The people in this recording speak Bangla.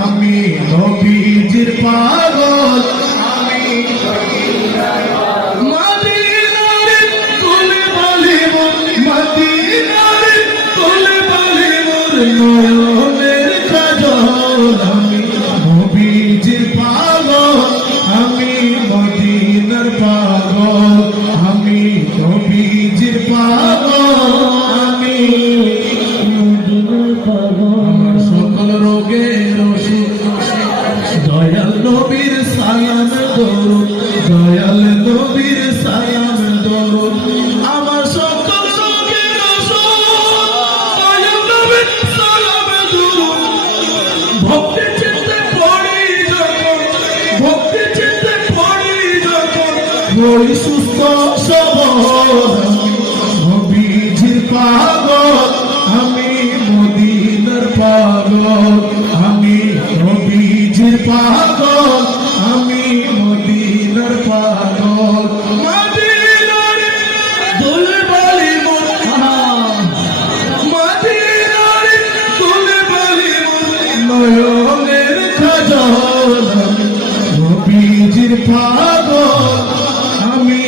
আমি নবীজির পাগল আমি মদিনার তুলে বলি মদিনার তুলে বলি নয়নের কাজল আমি নবীজির পাগল আমি মদিনার পাগল আমি নবীজির পাগল আমি মদিনার পাগল আমার সকল রোগের ওষুধ দয়াল নবীর সালাম দরুদ দয়াল নবীর সালাম দরুদ আমার সকল রোগের ওষুধ দয়াল নবীর সালাম দরুদ ভক্তি চিত্তে পড়ি যখন ভক্তি চিত্তে পড়ি যখন ওই সুস্থ সবল নবীজির পাগল আমি মদিনার পাগল আমি নবীজির পাগল আমি মদিনার পাগল মদিনার দুলবালি মদিনার দুলবালি নয়নের কাজল নবীজির পাগল আমি